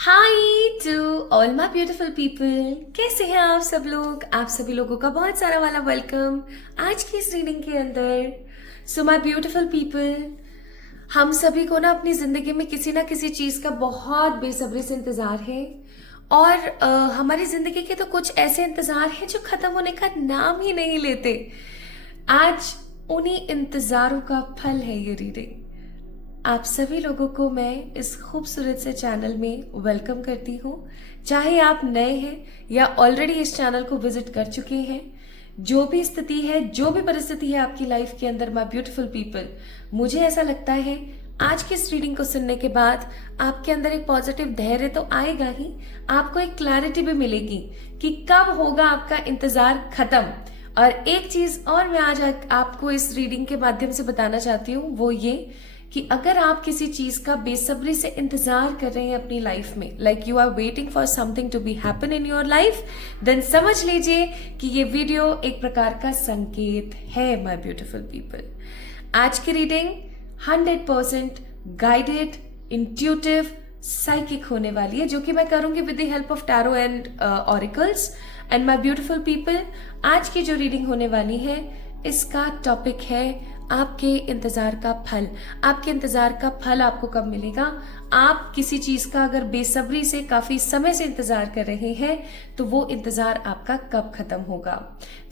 Hi to all my beautiful people. कैसे हैं आप सब लोग? आप सभी लोगों का बहुत सारा वाला वेलकम आज की इस रीडिंग के अंदर। सो माय ब्यूटीफुल पीपल, हम सभी को ना अपनी जिंदगी में किसी ना किसी चीज का बहुत बेसब्री से इंतजार है। और हमारी जिंदगी के तो कुछ ऐसे इंतजार हैं जो खत्म होने का नाम ही नहीं लेते। आज उन्हीं इंतजारों का फल है ये रीडिंग। आप सभी लोगों को मैं इस खूबसूरत से चैनल में वेलकम करती हूँ। चाहे आप नए हैं या ऑलरेडी इस चैनल को विजिट कर चुके हैं, जो भी स्थिति है, जो भी परिस्थिति है आपकी लाइफ के अंदर, माय ब्यूटीफुल पीपल, मुझे ऐसा लगता है आज की इस रीडिंग को सुनने के बाद आपके अंदर एक पॉजिटिव धैर्य तो आएगा ही, आपको एक क्लैरिटी भी मिलेगी कि कब होगा आपका इंतजार खत्म। और एक चीज और मैं आज आपको इस रीडिंग के माध्यम से बताना चाहती हूँ, वो ये कि अगर आप किसी चीज का बेसब्री से इंतजार कर रहे हैं अपनी लाइफ में, like you are waiting for something to be happen in your life, then समझ लीजिए कि ये वीडियो एक प्रकार का संकेत है माय ब्यूटीफुल पीपल। आज की रीडिंग 100% गाइडेड, इंट्यूटिव, साइकिक होने वाली है, जो कि मैं करूंगी with the help of tarot and auricles. And my beautiful people, आज की जो रीडिंग होने वाली है इसका टॉपिक है आपके इंतजार का फल। आपके इंतजार का फल आपको कब मिलेगा? आप किसी चीज का अगर बेसब्री से काफी समय से इंतजार कर रहे हैं तो वो इंतजार आपका कब खत्म होगा।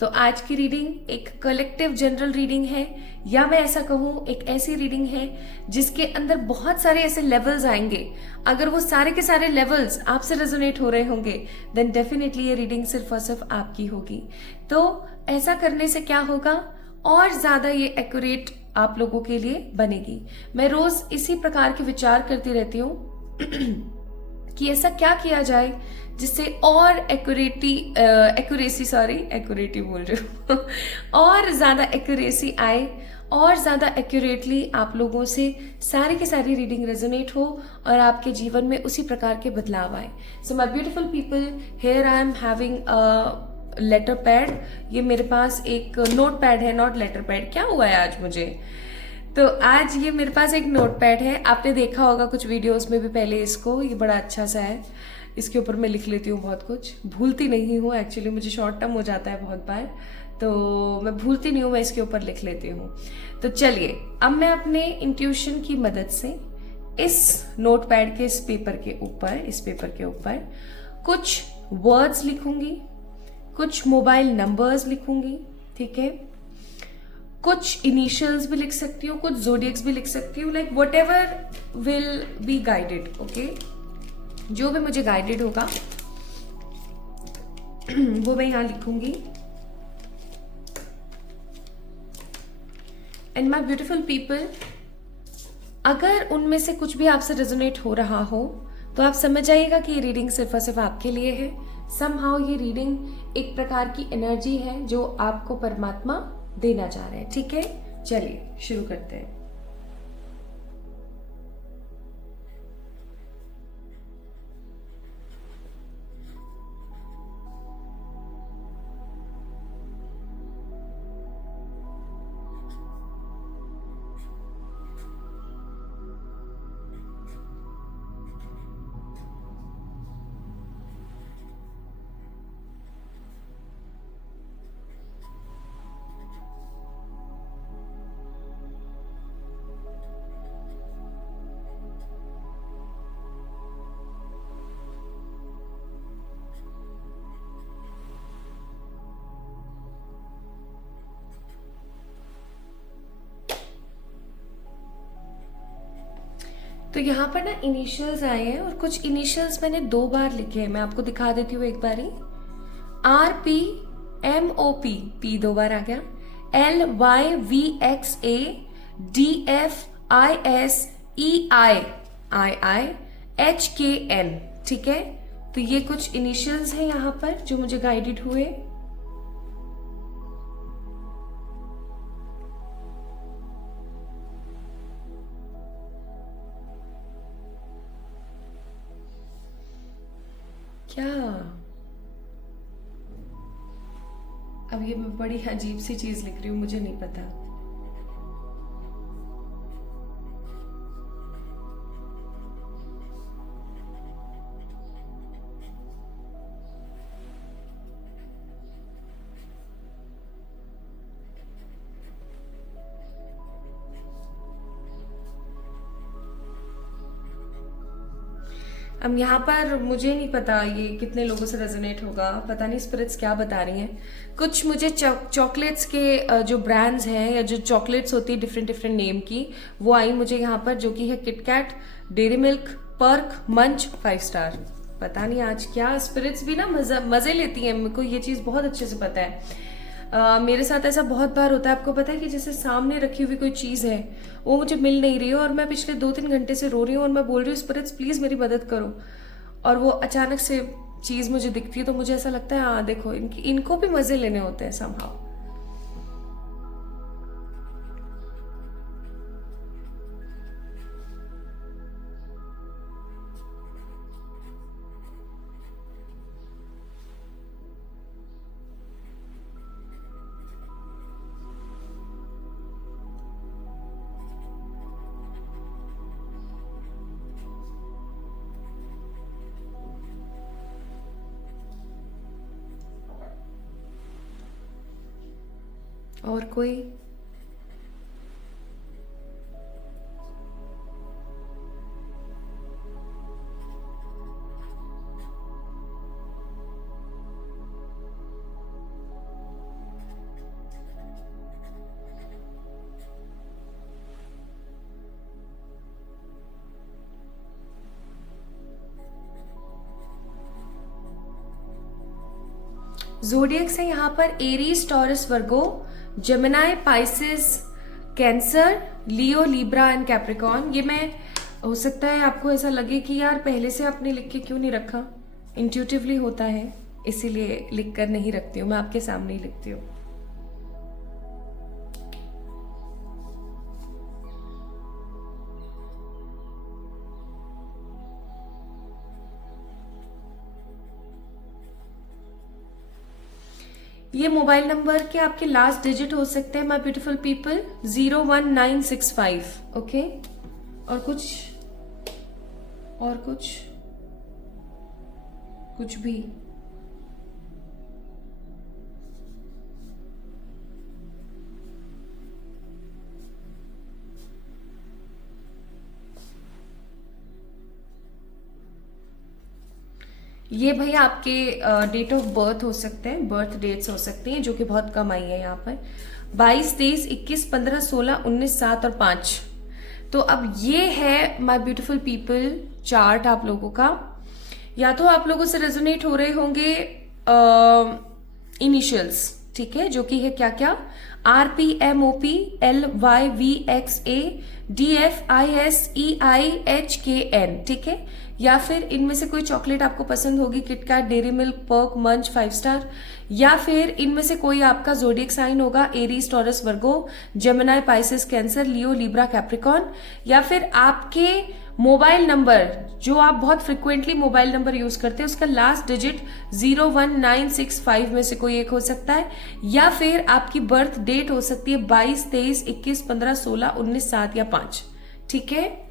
तो आज की रीडिंग एक कलेक्टिव जनरल रीडिंग है, या मैं ऐसा कहूं एक ऐसी रीडिंग है जिसके अंदर बहुत सारे ऐसे लेवल्स आएंगे। अगर वो सारे के सारे लेवल्स आपसे रेजोनेट हो रहे होंगे देन डेफिनेटली ये रीडिंग सिर्फ और सिर्फ आपकी होगी। तो ऐसा करने से क्या होगा, और ज्यादा ये एक्यूरेट आप लोगों के लिए बनेगी। मैं रोज इसी प्रकार के विचार करती रहती हूँ कि ऐसा क्या किया जाए जिससे और एक्यूरेसी बोल रही हूँ और ज्यादा एक्यूरेसी आए, और ज्यादा एक्यूरेटली आप लोगों से सारी की सारी रीडिंग रेजोनेट हो और आपके जीवन में उसी प्रकार के बदलाव आए। So my beautiful people, here I am having letter pad. ये मेरे पास एक नोट पैड है, नॉट लेटर पैड। क्या हुआ है आज मुझे? तो आज ये मेरे पास एक नोट पैड है। आपने देखा होगा कुछ वीडियोस में भी पहले इसको, ये बड़ा अच्छा सा है। इसके ऊपर मैं लिख लेती हूँ बहुत कुछ, भूलती नहीं हूँ एक्चुअली, मुझे शॉर्ट टर्म हो जाता है बहुत बार, तो मैं भूलती नहीं हूँ, मैं इसके ऊपर लिख लेती हूँ। तो चलिए अब मैं अपने इंट्यूशन की मदद से इस नोट पैड के इस पेपर के ऊपर कुछ वर्ड्स लिखूंगी, कुछ मोबाइल नंबर्स लिखूंगी, ठीक है, कुछ इनिशियल्स भी लिख सकती हूँ, कुछ जोडियक्स भी लिख सकती हूँ, like what ever will be guided. Okay, जो भी मुझे गाइडेड होगा वो मैं यहां लिखूंगी। एंड माय ब्यूटीफुल पीपल, अगर उनमें से कुछ भी आपसे रेजोनेट हो रहा हो तो आप समझ जाइएगा कि ये रीडिंग सिर्फ और सिर्फ आपके लिए है। समहाउ ये रीडिंग एक प्रकार की एनर्जी है जो आपको परमात्मा देना चाह रहे हैं, ठीक है। चलिए शुरू करते हैं। तो यहाँ पर ना इनिशियल्स आए हैं, और कुछ इनिशियल्स मैंने 2 बार लिखे हैं। मैं आपको दिखा देती हूँ एक बारी। RPMOP, P 2 बार आ गया, LYVXADFISEIIHKN, ठीक है। तो ये कुछ इनिशियल्स हैं यहाँ पर जो मुझे गाइडेड हुए। क्या अब ये मैं बड़ी अजीब सी चीज लिख रही हूँ, मुझे नहीं पता। अब यहाँ पर मुझे नहीं पता ये कितने लोगों से रेजोनेट होगा, पता नहीं स्पिरिट्स क्या बता रही हैं। कुछ मुझे चॉकलेट्स के जो ब्रांड्स हैं या जो चॉकलेट्स होती है डिफरेंट डिफरेंट नेम की, वो आई मुझे यहाँ पर, जो कि है किटकैट, डेयरी मिल्क, पर्क, मंच, 5 स्टार। पता नहीं आज क्या स्पिरिट्स भी ना मजे लेती हैं, मेरे को ये चीज़ बहुत अच्छे से पता है। मेरे साथ ऐसा बहुत बार होता है, आपको पता है कि जैसे सामने रखी हुई कोई चीज़ है वो मुझे मिल नहीं रही है और मैं पिछले 2-3 घंटे से रो रही हूँ और मैं बोल रही हूँ स्पिरिट्स प्लीज़ मेरी मदद करो, और वो अचानक से चीज़ मुझे दिखती है तो मुझे ऐसा लगता है हाँ देखो इनको भी मज़े लेने होते हैं समहाउ। और कोई? ज़ोडिएक्स है यहाँ पर Aries, taurus, Virgo, Gemini, Pisces, cancer, Leo, Libra and Capricorn. ये मैं, हो सकता है आपको ऐसा लगे कि यार पहले से आपने लिख के क्यों नहीं रखा, इंट्यूटिवली होता है इसीलिए लिख कर नहीं रखती हूँ, मैं आपके सामने ही लिखती हूँ। ये मोबाइल नंबर के आपके लास्ट डिजिट हो सकते हैं माय ब्यूटीफुल पीपल, 01965। ओके, और कुछ भी। ये भैया आपके डेट ऑफ बर्थ हो सकते हैं, बर्थ डेट्स हो सकती हैं जो कि बहुत कम आई है यहाँ पर, 22, 23, 21, 15, 16, 19, 7 और 5। तो अब ये है माय ब्यूटीफुल पीपल चार्ट आप लोगों का। या तो आप लोगों से रेजोनेट हो रहे होंगे इनिशियल्स, ठीक है, जो कि है क्या क्या, RPMOP LYVXA DFISEIHKN, ठीक है। या फिर इनमें से कोई चॉकलेट आपको पसंद होगी, किटकैट, डेयरी मिल्क, पर्क, मंच, 5 स्टार। या फिर इनमें से कोई आपका जोडियक साइन होगा, एरीज, टॉरस, वर्गो, जेमिनाई, पाइसिस, कैंसर, लियो, लिब्रा, कैप्रिकॉन। या फिर आपके मोबाइल नंबर, जो आप बहुत फ्रिक्वेंटली मोबाइल नंबर यूज करते हैं, उसका लास्ट डिजिट 01965 में से कोई एक हो सकता है। या फिर आपकी बर्थ डेट हो सकती है 22, 23, 21, 15, 16, 19, 7 या 5, ठीक है।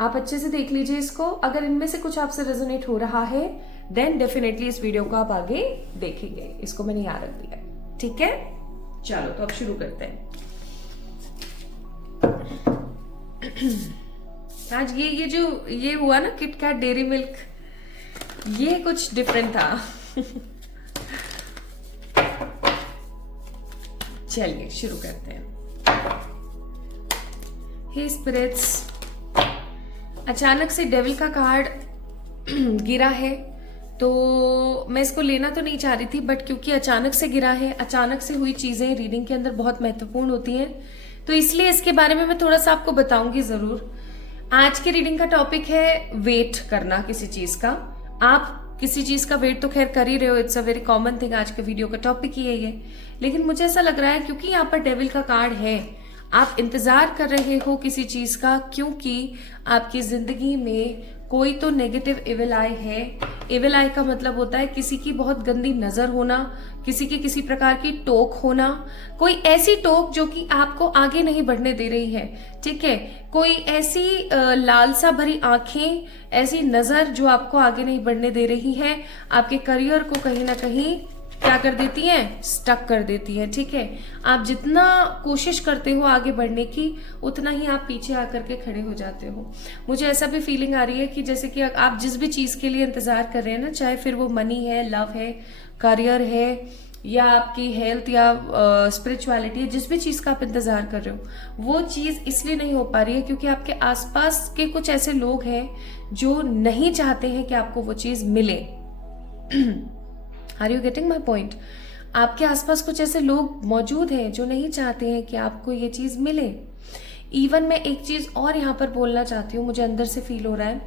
आप अच्छे से देख लीजिए इसको, अगर इनमें से कुछ आपसे रेजोनेट हो रहा है देन डेफिनेटली इस वीडियो को आप आगे देखेंगे। इसको मैंने यहाँ रख दिया, ठीक है। चलो तो अब शुरू करते हैं। आज ये हुआ ना किटकैट, डेयरी मिल्क, ये कुछ डिफरेंट था। चलिए शुरू करते हैं। हे स्पिरिट्स, अचानक से डेविल का कार्ड गिरा है, तो मैं इसको लेना तो नहीं चाह रही थी, बट क्योंकि अचानक से गिरा है, अचानक से हुई चीजें रीडिंग के अंदर बहुत महत्वपूर्ण होती हैं, तो इसलिए इसके बारे में मैं थोड़ा सा आपको बताऊंगी जरूर। आज की रीडिंग का टॉपिक है वेट करना किसी चीज का। आप किसी चीज का वेट तो खैर कर ही रहे हो, it's a very common thing, आज के वीडियो का टॉपिक ही है ये। लेकिन मुझे ऐसा लग रहा है क्योंकि यहाँ पर डेविल का कार्ड है, आप इंतजार कर रहे हो किसी चीज का, क्योंकि आपकी जिंदगी में कोई तो नेगेटिव एविल आई है। एविल आई का मतलब होता है किसी की बहुत गंदी नजर होना, किसी की किसी प्रकार की टोक होना, कोई ऐसी टोक जो कि आपको आगे नहीं बढ़ने दे रही है, ठीक है। कोई ऐसी लालसा भरी आंखें, ऐसी नजर जो आपको आगे नहीं बढ़ने दे रही है, आपके करियर को कहीं ना कहीं क्या कर देती हैं, स्टक कर देती हैं। ठीक है, आप जितना कोशिश करते हो आगे बढ़ने की, उतना ही आप पीछे आकर के खड़े हो जाते हो। मुझे ऐसा भी फीलिंग आ रही है कि जैसे कि आप जिस भी चीज के लिए इंतजार कर रहे हैं ना, चाहे फिर वो मनी है, लव है, करियर है, या आपकी हेल्थ, या स्पिरिचुअलिटी है, जिस भी चीज का आप इंतजार कर रहे हो, वो चीज इसलिए नहीं हो पा रही है क्योंकि आपके आसपास के कुछ ऐसे लोग हैं जो नहीं चाहते हैं कि आपको वो चीज मिले। Are you getting my point? आपके आसपास कुछ ऐसे लोग मौजूद हैं जो नहीं चाहते हैं कि आपको ये चीज मिले। इवन मैं एक चीज और यहाँ पर बोलना चाहती हूँ, मुझे अंदर से फील हो रहा है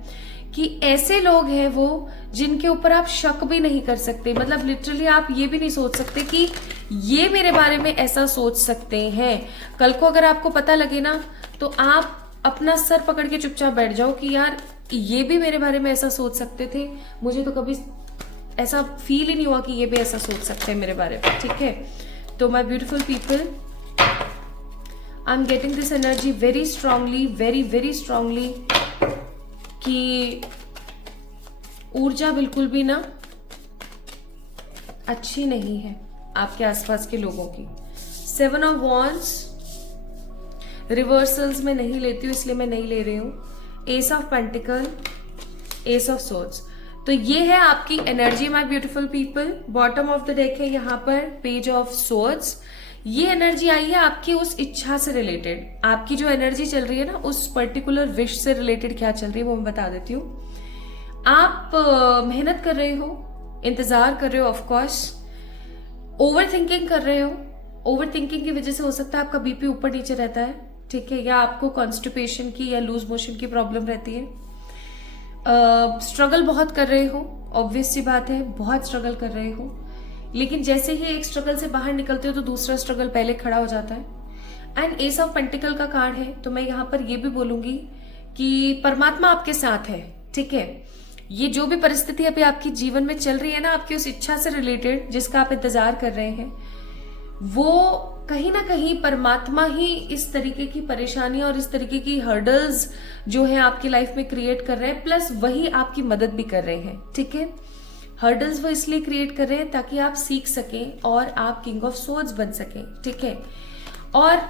कि ऐसे लोग हैं वो जिनके ऊपर आप शक भी नहीं कर सकते। मतलब लिटरली आप ये भी नहीं सोच सकते कि ये मेरे बारे में ऐसा सोच सकते हैं। कल को अगर आपको पता लगे ना, तो आप अपना सर पकड़ के चुपचाप बैठ जाओ कि यार ये भी मेरे बारे में ऐसा सोच सकते थे, मुझे तो कभी ऐसा फील ही नहीं हुआ कि ये भी ऐसा सोच सकते हैं मेरे बारे में। ठीक है, तो my beautiful people, I am getting this energy very strongly, very very strongly, कि ऊर्जा बिल्कुल भी ना अच्छी नहीं है आपके आसपास के लोगों की। 7 ऑफ वॉन्ड्स रिवर्सल्स में नहीं लेती हूँ, इसलिए मैं नहीं ले रही हूँ। S of pentacle, S of swords, तो ये है आपकी energy my beautiful people. Bottom of the deck है यहाँ पर पेज ऑफ सोर्ड्स। ये एनर्जी आई है आपकी उस इच्छा से रिलेटेड। आपकी जो एनर्जी चल रही है ना, उस पर्टिकुलर विश से रिलेटेड क्या चल रही है वो मैं बता देती हूँ। आप मेहनत कर रहे हो, इंतजार कर रहे हो, ऑफ कोर्स ओवर थिंकिंग कर रहे हो। ओवर थिंकिंग की वजह से हो सकता है आपका बीपी ऊपर नीचे रहता है। ठीक है, या आपको कॉन्स्टिपेशन की या लूज मोशन की प्रॉब्लम रहती है। स्ट्रगल बहुत कर रहे हो, ऑब्वियस सी बात है, बहुत स्ट्रगल कर रहे हो। लेकिन जैसे ही एक स्ट्रगल से बाहर निकलते हो तो दूसरा स्ट्रगल पहले खड़ा हो जाता है। एंड एस ऑफ पेंटिकल का कार्ड है, तो मैं यहाँ पर ये भी बोलूंगी कि परमात्मा आपके साथ है। ठीक है, ये जो भी परिस्थिति अभी आपकी जीवन में चल रही है ना, आपकी उस इच्छा से रिलेटेड जिसका आप इंतजार कर रहे हैं, वो कहीं ना कहीं परमात्मा ही इस तरीके की परेशानियां और इस तरीके की हर्डल्स जो है आपकी लाइफ में क्रिएट कर रहे हैं, प्लस वही आपकी मदद भी कर रहे हैं। ठीक है, हर्डल्स वो इसलिए क्रिएट कर रहे हैं ताकि आप सीख सकें और आप किंग ऑफ सोर्ड्स बन सकें। ठीक है, और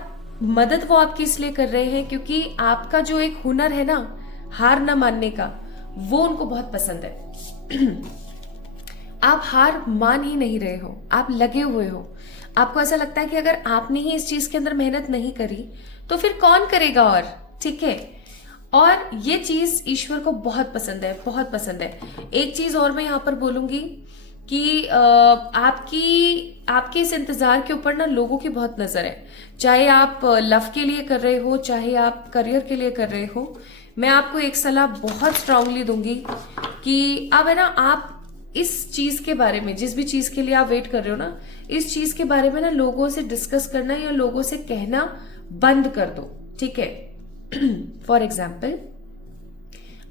मदद वो आपकी इसलिए कर रहे हैं क्योंकि आपका जो एक हुनर है ना हार ना मानने का, वो उनको बहुत पसंद है। आप हार मान ही नहीं रहे हो, आप लगे हुए हो। आपको ऐसा लगता है कि अगर आपने ही इस चीज के अंदर मेहनत नहीं करी तो फिर कौन करेगा। और ठीक है, और ये चीज ईश्वर को बहुत पसंद है, बहुत पसंद है। एक चीज और मैं यहाँ पर बोलूंगी कि आपके इस इंतजार के ऊपर ना लोगों की बहुत नजर है। चाहे आप लव के लिए कर रहे हो, चाहे आप करियर के लिए कर रहे हो, मैं आपको एक सलाह बहुत स्ट्रांगली दूंगी कि अब है ना, आप इस चीज के बारे में, जिस भी चीज के लिए आप वेट कर रहे हो ना, इस चीज के बारे में ना लोगों से डिस्कस करना या लोगों से कहना बंद कर दो। ठीक है, फॉर एग्जाम्पल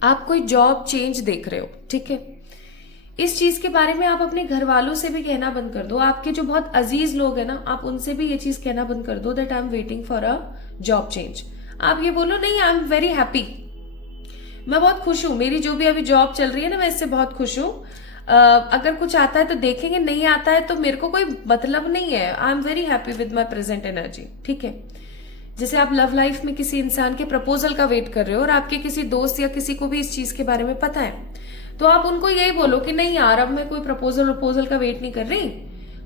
आप कोई जॉब चेंज देख रहे हो। ठीक है, इस चीज के बारे में आप अपने घर वालों से भी कहना बंद कर दो। आपके जो बहुत अजीज लोग हैं ना, आप उनसे भी ये चीज कहना बंद कर दो that I am waiting for a job change. आप ये बोलो, नहीं, आई एम वेरी हैप्पी, मैं बहुत खुश हूं, मेरी जो भी अभी जॉब चल रही है ना, मैं इससे बहुत खुश हूं। अगर कुछ आता है तो देखेंगे, नहीं आता है तो मेरे को कोई मतलब नहीं है। I am very happy with my present energy. ठीक है, जैसे आप लव लाइफ में किसी इंसान के प्रपोजल का वेट कर रहे हो और आपके किसी दोस्त या किसी को भी इस चीज के बारे में पता है, तो आप उनको यही बोलो कि नहीं यार, अब मैं कोई प्रपोजल का वेट नहीं कर रही,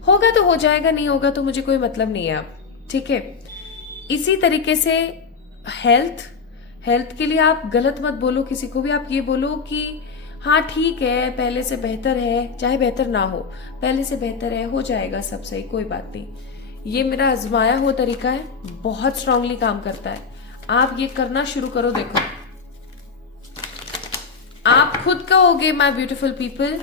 होगा तो हो जाएगा, नहीं होगा तो मुझे कोई मतलब नहीं है अब। ठीक है, इसी तरीके से हेल्थ के लिए आप गलत मत बोलो किसी को भी। आप ये बोलो कि हाँ ठीक है, पहले से बेहतर है, चाहे बेहतर ना हो, पहले से बेहतर है, हो जाएगा सब सही, कोई बात नहीं। ये मेरा आजमाया हुआ तरीका है, बहुत स्ट्रांगली काम करता है। आप ये करना शुरू करो, देखो आप खुद कहोगे माय ब्यूटीफुल पीपल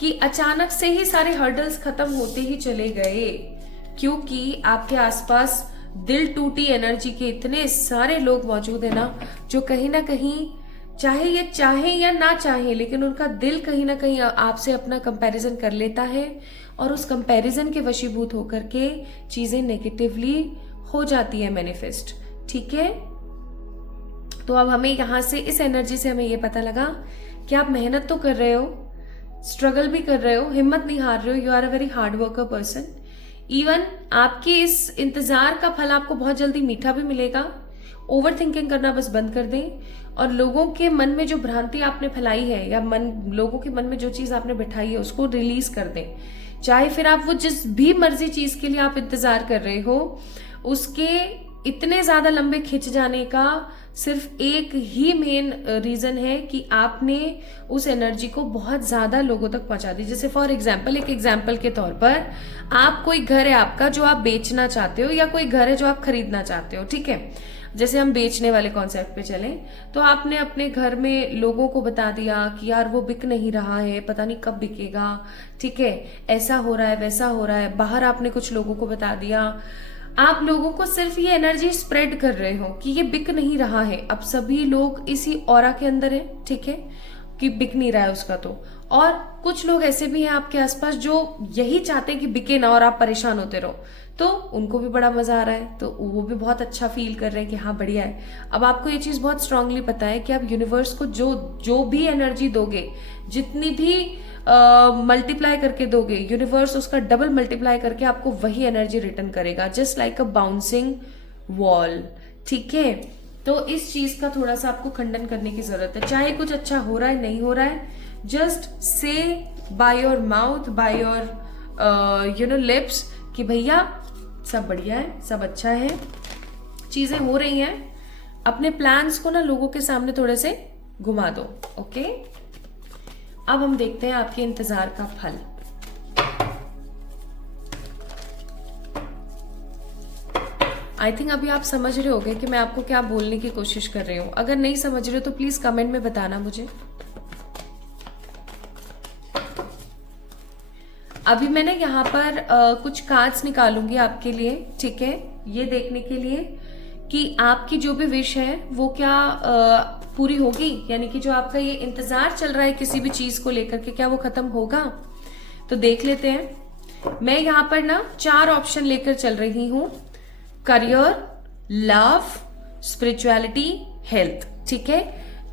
कि अचानक से ही सारे हर्डल्स खत्म होते ही चले गए, क्योंकि आपके आसपास दिल टूटी एनर्जी के इतने सारे लोग मौजूद है ना, जो कहीं ना कहीं चाहे ये चाहे या ना चाहे, लेकिन उनका दिल कहीं ना कहीं आपसे अपना कंपैरिजन कर लेता है और उस कंपैरिजन के वशीभूत होकर के चीजें नेगेटिवली हो जाती है मैनिफेस्ट। ठीक है, तो अब हमें यहां से इस एनर्जी से हमें ये पता लगा कि आप मेहनत तो कर रहे हो, स्ट्रगल भी कर रहे हो, हिम्मत नहीं हार रहे हो, you are a very hard worker person. Even आपके इस इंतजार का फल आपको बहुत जल्दी मीठा भी मिलेगा। ओवर थिंकिंग करना बस बंद कर दें और लोगों के मन में जो भ्रांति आपने फैलाई है या लोगों के मन में जो चीज आपने बिठाई है उसको रिलीज कर दें। चाहे फिर आप वो जिस भी मर्जी चीज के लिए आप इंतजार कर रहे हो उसके इतने ज्यादा लंबे खिंच जाने का सिर्फ एक ही मेन रीजन है कि आपने उस एनर्जी को बहुत ज्यादा लोगों तक पहुंचा दी। जैसे फॉर एग्जाम्पल, एक एग्जाम्पल के तौर पर, आप कोई घर है आपका जो आप बेचना चाहते हो या कोई घर है जो आप खरीदना चाहते हो, ठीक है। जैसे हम बेचने वाले कॉन्सेप्ट पे चलें तो आपने अपने घर में लोगों को बता दिया कि यार वो बिक नहीं रहा है, पता नहीं कब बिकेगा, ठीक है, ऐसा हो रहा है वैसा हो रहा है। बाहर आपने कुछ लोगों को बता दिया, आप लोगों को सिर्फ ये एनर्जी स्प्रेड कर रहे हो कि ये बिक नहीं रहा है। अब सभी लोग इसी ऑरा के अंदर है, ठीक है, कि बिक नहीं रहा है उसका। तो और कुछ लोग ऐसे भी हैं आपके आसपास जो यही चाहते हैं कि बिके ना और आप परेशान होते रहो, तो उनको भी बड़ा मजा आ रहा है, तो वो भी बहुत अच्छा फील कर रहे हैं कि हाँ बढ़िया है। अब आपको ये चीज बहुत स्ट्रांगली पता है कि आप यूनिवर्स को जो भी एनर्जी दोगे, जितनी भी मल्टीप्लाई करके दोगे, यूनिवर्स उसका डबल मल्टीप्लाई करके आपको वही एनर्जी रिटर्न करेगा, जस्ट लाइक अ बाउंसिंग वॉल, ठीक है। तो इस चीज का थोड़ा सा आपको खंडन करने की जरूरत है। चाहे कुछ अच्छा हो रहा है नहीं हो रहा है, just say by your mouth, by your lips कि भैया सब बढ़िया है, सब अच्छा है, चीजें हो रही हैं। अपने प्लान्स को ना लोगों के सामने थोड़े से घुमा दो, ओके। अब हम देखते हैं आपके इंतजार का फल। आई थिंक अभी आप समझ रहे होंगे कि मैं आपको क्या बोलने की कोशिश कर रही हूं। अगर नहीं समझ रहे हो तो प्लीज कमेंट में बताना मुझे। अभी मैंने यहाँ पर कुछ कार्ड्स निकालूंगी आपके लिए, ठीक है, ये देखने के लिए कि आपकी जो भी विश है वो क्या पूरी होगी, यानी कि जो आपका ये इंतजार चल रहा है किसी भी चीज को लेकर के, क्या वो खत्म होगा। तो देख लेते हैं। मैं यहाँ पर ना 4 ऑप्शन लेकर चल रही हूं, करियर, लव, स्पिरिचुअलिटी, हेल्थ, ठीक है।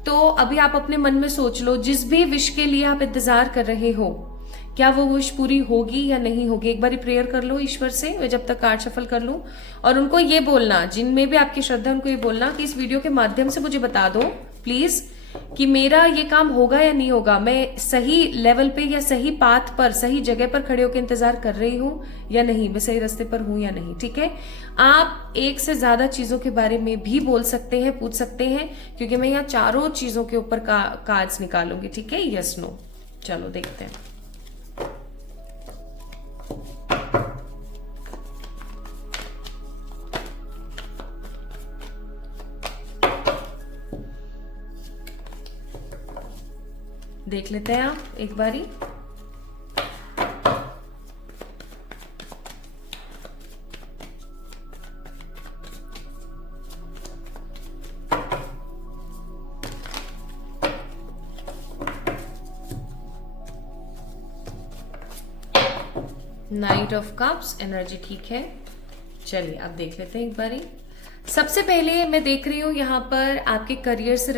तो अभी आप अपने मन में सोच लो, जिस भी विश के लिए आप इंतजार कर रहे हो क्या वो विश पूरी होगी या नहीं होगी। एक बारी प्रेयर कर लो ईश्वर से, मैं जब तक कार्ड शफल कर लूं, और उनको ये बोलना, जिनमें भी आपकी श्रद्धा, उनको ये बोलना कि इस वीडियो के माध्यम से मुझे बता दो प्लीज कि मेरा ये काम होगा या नहीं होगा, मैं सही लेवल पे या सही पाथ पर, सही जगह पर खड़े होकर इंतजार कर रही हूँ या नहीं, मैं सही रास्ते पर हूं या नहीं, ठीक है। आप एक से ज्यादा चीजों के बारे में भी बोल सकते हैं, पूछ सकते हैं, क्योंकि मैं यहाँ चारों चीजों के ऊपर कार्ड्स निकालूंगी, ठीक है, यस नो। चलो देखते हैं। देख लेते हैं आप एक बारी। नाइट ऑफ कप्स, एनर्जी ठीक है। चलिए अब देख लेते हैं एक बारी। सबसे पहले मैं देख रही हूँ यहाँ पर आपके करियर से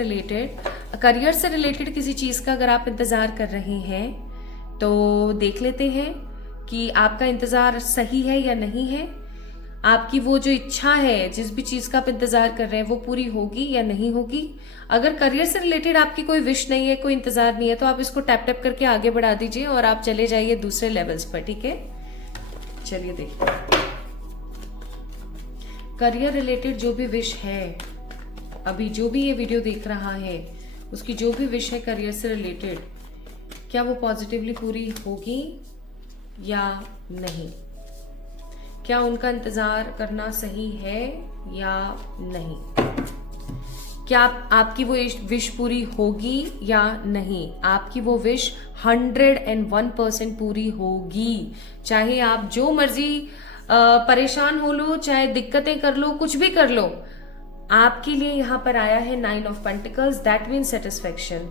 रिलेटेड किसी चीज का अगर आप इंतजार कर रहे हैं तो देख लेते हैं कि आपका इंतजार सही है या नहीं है। आपकी वो जो इच्छा है, जिस भी चीज का आप इंतजार कर रहे हैं, वो पूरी होगी या नहीं होगी। अगर करियर से रिलेटेड आपकी कोई विश नहीं है, कोई इंतजार नहीं है, तो आप इसको टैप टैप करके आगे बढ़ा दीजिए और आप चले जाइए दूसरे लेवल्स पर, ठीक है। चलिए देखिए, करियर रिलेटेड जो भी विश है, अभी जो भी ये वीडियो देख रहा है उसकी जो भी विश है करियर से रिलेटेड, क्या वो पॉजिटिवली पूरी होगी या नहीं, क्या उनका इंतजार करना सही है या नहीं, क्या आपकी वो विश पूरी होगी या नहीं। आपकी वो विश 101% पूरी होगी, चाहे आप जो मर्जी परेशान हो लो, चाहे दिक्कतें कर लो, कुछ भी कर लो। आपके लिए यहाँ पर आया है 9 of pentacles, that mean satisfaction.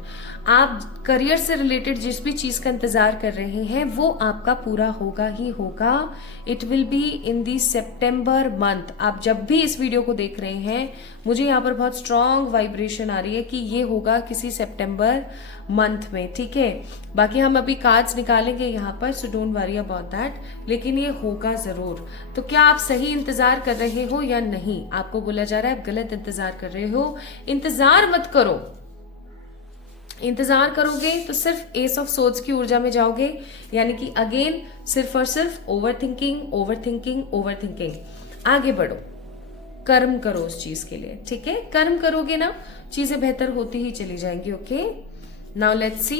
आप करियर से रिलेटेड जिस भी चीज का इंतजार कर रहे हैं वो आपका पूरा होगा ही होगा। It will be in the September month. आप जब भी इस वीडियो को देख रहे हैं, मुझे यहाँ पर बहुत स्ट्रॉन्ग वाइब्रेशन आ रही है कि ये होगा किसी सितंबर मंथ में, ठीक है। बाकी हम अभी कार्ड्स निकालेंगे यहाँ पर, so don't worry about that, लेकिन ये होगा जरूर। तो क्या आप सही इंतजार कर रहे हो या नहीं? आपको बोला जा रहा है आप गलत इंतजार कर रहे हो। इंतजार मत करो, इंतजार करोगे तो सिर्फ एस ऑफ सोर्ड्स की ऊर्जा में जाओगे, यानी कि अगेन सिर्फ और सिर्फ over thinking, over thinking, over thinking. आगे बढ़ो, कर्म करो उस चीज के लिए, ठीक है। कर्म करोगे ना, चीजें बेहतर होती ही चली जाएंगी। Okay, now let's see.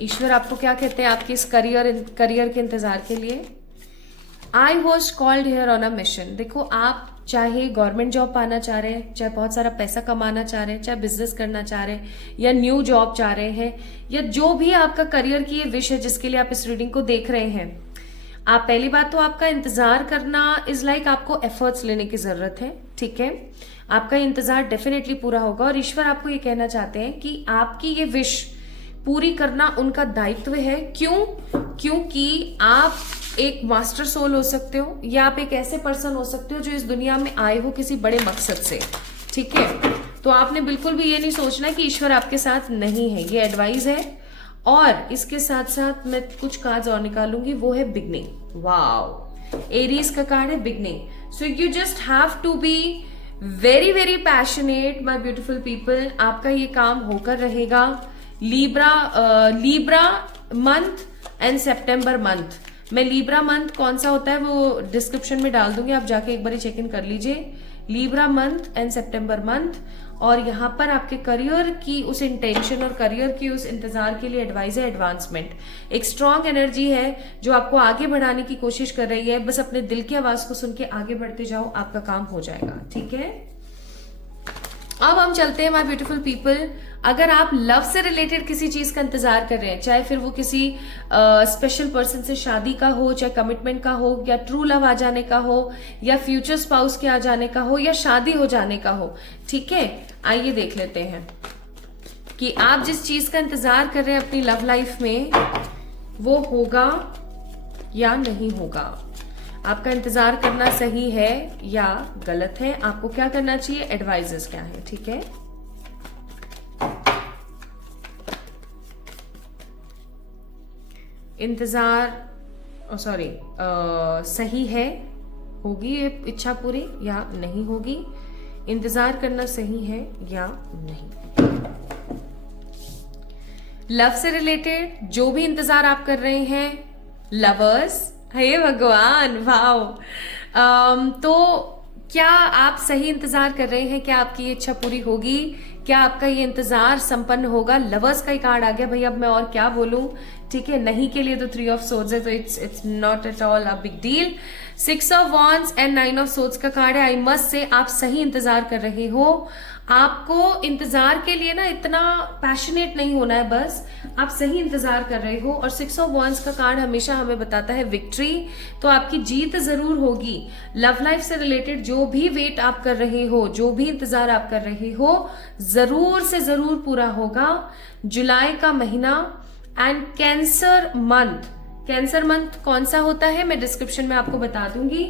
ईश्वर आपको क्या कहते हैं आपके इस करियर के इंतजार के लिए? I was called here on a mission. देखो, आप चाहे गवर्नमेंट जॉब पाना चाह रहे हैं, चाहे बहुत सारा पैसा कमाना चाह रहे हैं, चाहे बिजनेस करना चाह रहे हैं, या न्यू जॉब चाह रहे हैं, या जो भी आपका करियर की ये विश है जिसके लिए आप इस रीडिंग को देख रहे हैं, आप पहली बात तो आपका इंतजार करना इज लाइक आपको एफर्ट्स लेने की जरूरत है, ठीक है। आपका इंतजार डेफिनेटली पूरा होगा, और ईश्वर आपको ये कहना चाहते हैं कि आपकी ये विश पूरी करना उनका दायित्व है। क्यों? क्योंकि आप एक मास्टर सोल हो सकते हो, या आप एक ऐसे पर्सन हो सकते हो जो इस दुनिया में आए हो किसी बड़े मकसद से, ठीक है। तो आपने बिल्कुल भी ये नहीं सोचना कि ईश्वर आपके साथ नहीं है, ये एडवाइस है। और इसके साथ साथ मैं कुछ कार्ड्स और निकालूंगी, वो है बिगनिंग। वाओ, एरीज का कार्ड है beginning. So you just have to be very very passionate my beautiful people. आपका ये काम होकर रहेगा। लीब्रा मंथ एंड सितंबर मंथ, मैं लीब्रा मंथ कौन सा होता है वो डिस्क्रिप्शन में डाल दूंगी, आप जाके एक बार चेक इन कर लीजिए। लीब्रा मंथ एंड सितंबर मंथ, और यहाँ पर आपके करियर की उस इंटेंशन और करियर की उस इंतजार के लिए एडवाइस है एडवांसमेंट। एक स्ट्रांग एनर्जी है जो आपको आगे बढ़ाने की कोशिश कर रही है। बस अपने दिल की आवाज को सुन के आगे बढ़ते जाओ, आपका काम हो जाएगा, ठीक है। अब हम चलते हैं माय ब्यूटीफुल पीपल। अगर आप लव से रिलेटेड किसी चीज का इंतजार कर रहे हैं, चाहे फिर वो किसी स्पेशल पर्सन से शादी का हो, चाहे कमिटमेंट का हो, या ट्रू लव आ जाने का हो, या फ्यूचर स्पाउस के आ जाने का हो, या शादी हो जाने का हो, ठीक है। आइए देख लेते हैं कि आप जिस चीज का इंतजार कर रहे हैं अपनी लव लाइफ में, वो होगा या नहीं होगा। आपका इंतजार करना सही है या गलत है, आपको क्या करना चाहिए, एडवाइजेस क्या है, ठीक है। इंतजार सही है, होगी ये इच्छा पूरी या नहीं होगी। इंतजार करना सही है या नहीं। लव से रिलेटेड जो भी इंतजार आप कर रहे हैं, लवर्स, हे भगवान, वाओ। तो क्या आप सही इंतजार कर रहे हैं? क्या आपकी ये इच्छा पूरी होगी? क्या आपका ये इंतजार संपन्न होगा? लवर्स का ही कार्ड आ गया भाई, अब मैं और क्या बोलूं, ठीक है। नहीं के लिए तो 3 ऑफ सोर्ड्स है, तो it's not at all a big deal. 6 of wands and 9 of swords का कार्ड है। आई मस्ट से आप सही इंतजार कर रहे हो। आपको इंतजार के लिए ना इतना पैशनेट नहीं होना है, बस आप सही इंतजार कर रहे हो। और 6 ऑफ वॉन्ड्स का कार्ड हमेशा हमें बताता है विक्ट्री, तो आपकी जीत जरूर होगी। लव लाइफ से रिलेटेड जो भी वेट आप कर रहे हो, जो भी इंतजार आप कर रहे हो, जरूर से जरूर पूरा होगा। जुलाई का महीना and cancer month. Cancer month कौन सा होता है मैं डिस्क्रिप्शन में आपको बता दूंगी।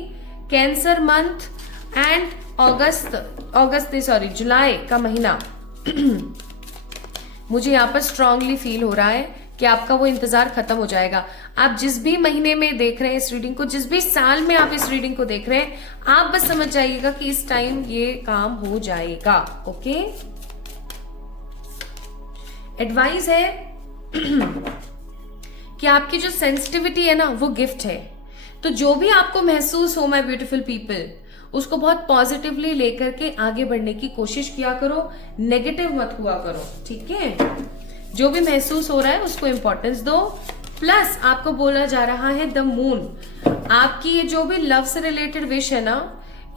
कैंसर मंथ एंड जुलाई का महीना मुझे यहाँ पर स्ट्रांगली फील हो रहा है कि आपका वो इंतजार खत्म हो जाएगा। आप जिस भी महीने में देख रहे हैं इस रीडिंग को, जिस भी साल में आप इस रीडिंग को देख रहे हैं, आप बस समझ जाइएगा कि इस टाइम ये काम हो जाएगा। ओके, एडवाइस है कि आपकी जो सेंसिटिविटी है ना, वो गिफ्ट है। तो जो भी आपको महसूस हो माय ब्यूटीफुल पीपल, उसको बहुत पॉजिटिवली लेकर के आगे बढ़ने की कोशिश किया करो, नेगेटिव मत हुआ करो, ठीक है। जो भी महसूस हो रहा है उसको इंपॉर्टेंस दो। प्लस आपको बोला जा रहा है द मून, आपकी ये जो भी लव से रिलेटेड विश है ना,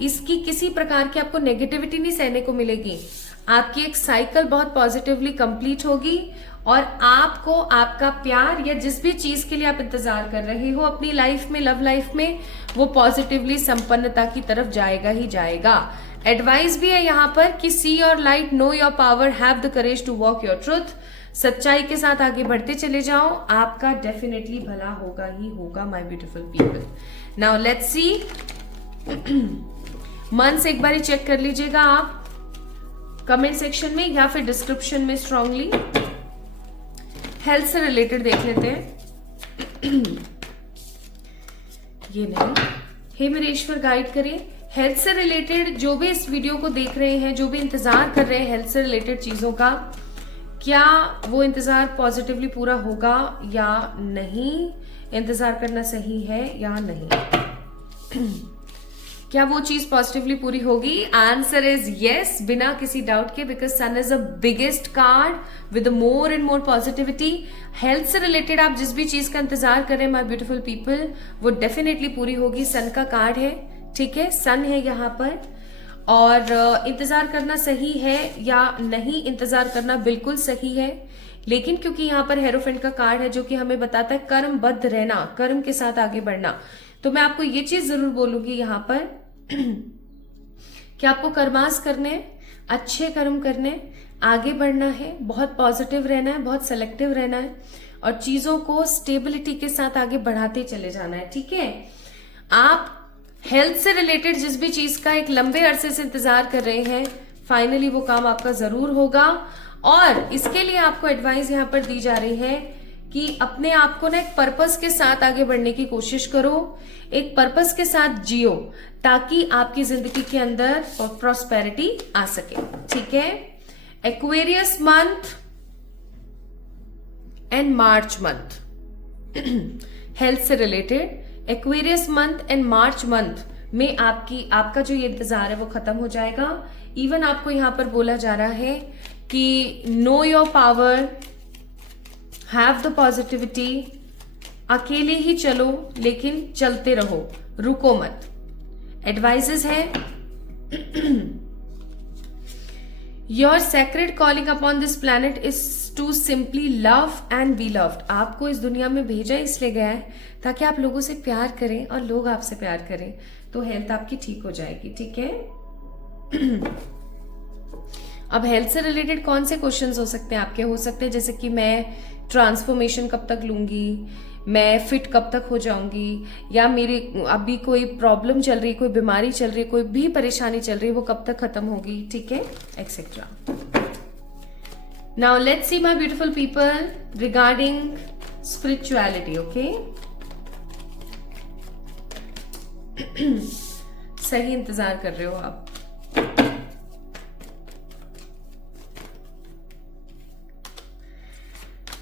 इसकी किसी प्रकार की आपको नेगेटिविटी नहीं सहने को मिलेगी। आपकी एक साइकिल बहुत पॉजिटिवली कंप्लीट होगी और आपको आपका प्यार या जिस भी चीज के लिए आप इंतजार कर रहे हो अपनी लाइफ में, लव लाइफ में, वो पॉजिटिवली संपन्नता की तरफ जाएगा ही जाएगा। एडवाइस भी है यहाँ पर कि see your light, know your power, have the courage to walk your truth. सच्चाई के साथ आगे बढ़ते चले जाओ, आपका डेफिनेटली भला होगा ही होगा my beautiful people. Now let's सी, मन से एक बार चेक कर लीजिएगा आप कमेंट सेक्शन में या फिर डिस्क्रिप्शन में स्ट्रांगली। हेल्थ से रिलेटेड देख लेते हैं। ये नहीं, हे मेरे ईश्वर गाइड करें। हेल्थ से रिलेटेड जो भी इस वीडियो को देख रहे हैं, जो भी इंतजार कर रहे हैं हेल्थ से रिलेटेड चीजों का, क्या वो इंतजार पॉजिटिवली पूरा होगा या नहीं? इंतजार करना सही है या नहीं? क्या वो चीज पॉजिटिवली पूरी होगी? आंसर इज यस, बिना किसी डाउट के, because sun is a biggest card with more and more positivity. Health से रिलेटेड आप जिस भी चीज का इंतजार कर रहे हैं माय ब्यूटीफुल पीपल, वो डेफिनेटली पूरी होगी। सन का कार्ड है, ठीक है, सन है यहाँ पर। और इंतजार करना सही है या नहीं? इंतजार करना बिल्कुल सही है, लेकिन क्योंकि यहाँ पर हेरोफेंट का कार्ड है जो कि हमें बताता है कर्मबद्ध रहना, कर्म के साथ आगे बढ़ना, तो मैं आपको ये चीज जरूर बोलूंगी यहाँ पर कि आपको कर्मास करने, अच्छे कर्म करने, आगे बढ़ना है, बहुत पॉजिटिव रहना है, बहुत सेलेक्टिव रहना है और चीजों को स्टेबिलिटी के साथ आगे बढ़ाते चले जाना है, ठीक है। आप हेल्थ से रिलेटेड जिस भी चीज का एक लंबे अरसे से इंतजार कर रहे हैं, फाइनली वो काम आपका जरूर होगा। और इसके लिए आपको एडवाइस यहाँ पर दी जा रही है कि अपने आप को ना एक पर्पस के साथ आगे बढ़ने की कोशिश करो, एक पर्पस के साथ जियो, ताकि आपकी जिंदगी के अंदर प्रॉस्पेरिटी आ सके, ठीक है। Aquarius month and March month, health से related Aquarius month and March month में आपका जो ये इंतजार है वो खत्म हो जाएगा। इवन आपको यहां पर बोला जा रहा है कि no your power, have the positivity, अकेले ही चलो लेकिन चलते रहो, रुको मत। एडवाइजेस है your sacred calling upon this planet is to simply love and be loved. आपको इस दुनिया में भेजा इसलिए गया है ताकि आप लोगों से प्यार करें और लोग आपसे प्यार करें, तो हेल्थ आपकी ठीक हो जाएगी, ठीक है। अब हेल्थ से रिलेटेड कौन से क्वेश्चंस हो सकते हैं आपके? हो सकते हैं जैसे कि मैं ट्रांसफॉर्मेशन कब तक लूंगी, मैं फिट कब तक हो जाऊंगी, या मेरी अभी कोई प्रॉब्लम चल रही, कोई बीमारी चल रही, कोई भी परेशानी चल रही है, वो कब तक खत्म होगी, ठीक है, etcetera. Now let's see my beautiful people regarding spirituality, okay. सही इंतजार कर रहे हो आप।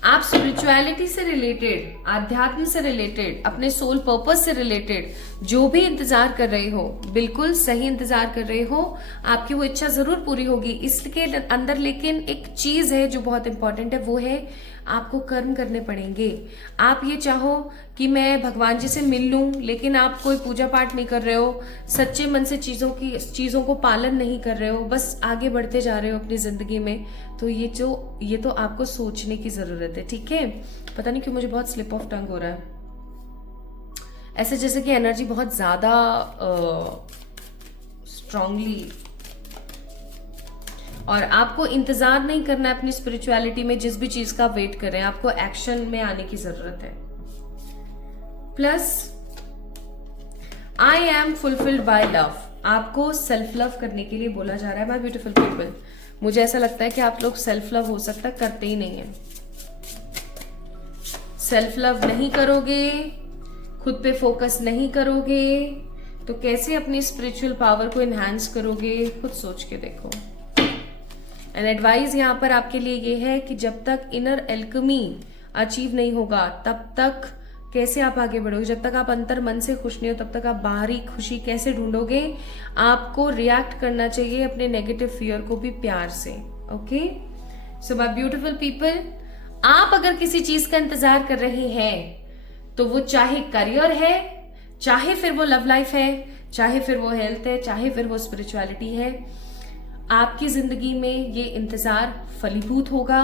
आप स्पिरिचुअलिटी से रिलेटेड, आध्यात्म से रिलेटेड, अपने सोल पर्पस से रिलेटेड जो भी इंतजार कर रहे हो, बिल्कुल सही इंतजार कर रहे हो, आपकी वो इच्छा जरूर पूरी होगी। इसके अंदर लेकिन एक चीज है जो बहुत इंपॉर्टेंट है, वो है आपको कर्म करने पड़ेंगे। आप ये चाहो कि मैं भगवान जी से मिल लूं, लेकिन आप कोई पूजा पाठ नहीं कर रहे हो, सच्चे मन से चीजों को पालन नहीं कर रहे हो, बस आगे बढ़ते जा रहे हो अपनी जिंदगी में, तो ये तो आपको सोचने की जरूरत है, ठीक है। पता नहीं क्यों मुझे बहुत स्लिप ऑफ टंग हो रहा है, ऐसे जैसे कि एनर्जी बहुत ज्यादा स्ट्रांगली। और आपको इंतजार नहीं करना है अपनी स्पिरिचुअलिटी में, जिस भी चीज का वेट कर रहे हैं, आपको एक्शन में आने की जरूरत है। Plus I am fulfilled by love, आपको सेल्फ लव करने के लिए बोला जा रहा है माय ब्यूटीफुल पीपल। मुझे ऐसा लगता है कि आप लोग सेल्फ लव हो सकता है करते ही नहीं है। सेल्फ लव नहीं करोगे, खुद पे फोकस नहीं करोगे, तो कैसे अपनी स्पिरिचुअल पावर को एनहांस करोगे? खुद सोच के देखो। एंड एडवाइस यहाँ पर आपके लिए ये है कि जब तक इनर एल्केमी अचीव नहीं होगा, तब तक कैसे आप आगे बढ़ोगे? जब तक आप अंतर मन से खुश नहीं हो, तब तक आप बाहरी खुशी कैसे ढूंढोगे? आपको रिएक्ट करना चाहिए अपने नेगेटिव फियर को भी प्यार से, okay. So my beautiful people, आप अगर किसी चीज का इंतजार कर रहे हैं, तो वो चाहे करियर है, चाहे फिर वो लव लाइफ है, चाहे फिर वो हेल्थ है, चाहे फिर वो स्पिरिचुअलिटी है, आपकी जिंदगी में ये इंतजार फलीभूत होगा।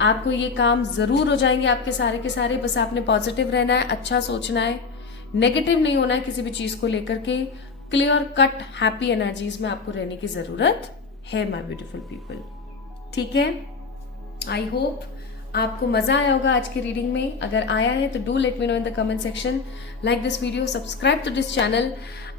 आपको ये काम जरूर हो जाएंगे आपके सारे के सारे। बस आपने पॉजिटिव रहना है, अच्छा सोचना है, नेगेटिव नहीं होना है किसी भी चीज को लेकर के। क्लियर कट हैप्पी एनर्जीज में आपको रहने की जरूरत है माय ब्यूटीफुल पीपल, ठीक है। आई होप आपको मजा आया होगा आज की रीडिंग में। अगर आया है तो do let me know in the comment section. Like this video, subscribe to this channel.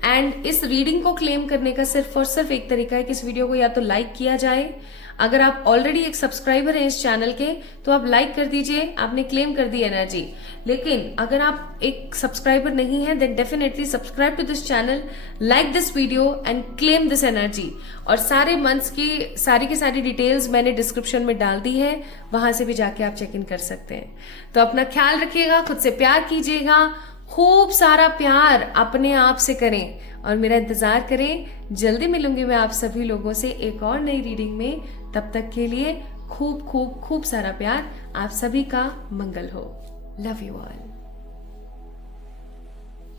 And इस रीडिंग को क्लेम करने का सिर्फ और सिर्फ एक तरीका है कि इस वीडियो को या तो लाइक किया जाए। अगर आप ऑलरेडी एक सब्सक्राइबर हैं इस चैनल के तो आप लाइक कर दीजिए, आपने क्लेम कर दी एनर्जी। लेकिन अगर आप एक सब्सक्राइबर नहीं है then definitely subscribe to this channel, like this video and claim this energy. और सारे मंथ्स की सारी डिटेल्स मैंने डिस्क्रिप्शन में डाल दी है, वहां से भी जाके आप चेक इन कर सकते हैं। तो अपना ख्याल रखिएगा, खुद से प्यार कीजिएगा, खूब सारा प्यार अपने आप से करें और मेरा इंतजार करें। जल्दी मिलूंगी मैं आप सभी लोगों से एक और नई रीडिंग में। तब तक के लिए खूब खूब खूब सारा प्यार। आप सभी का मंगल हो। Love you all.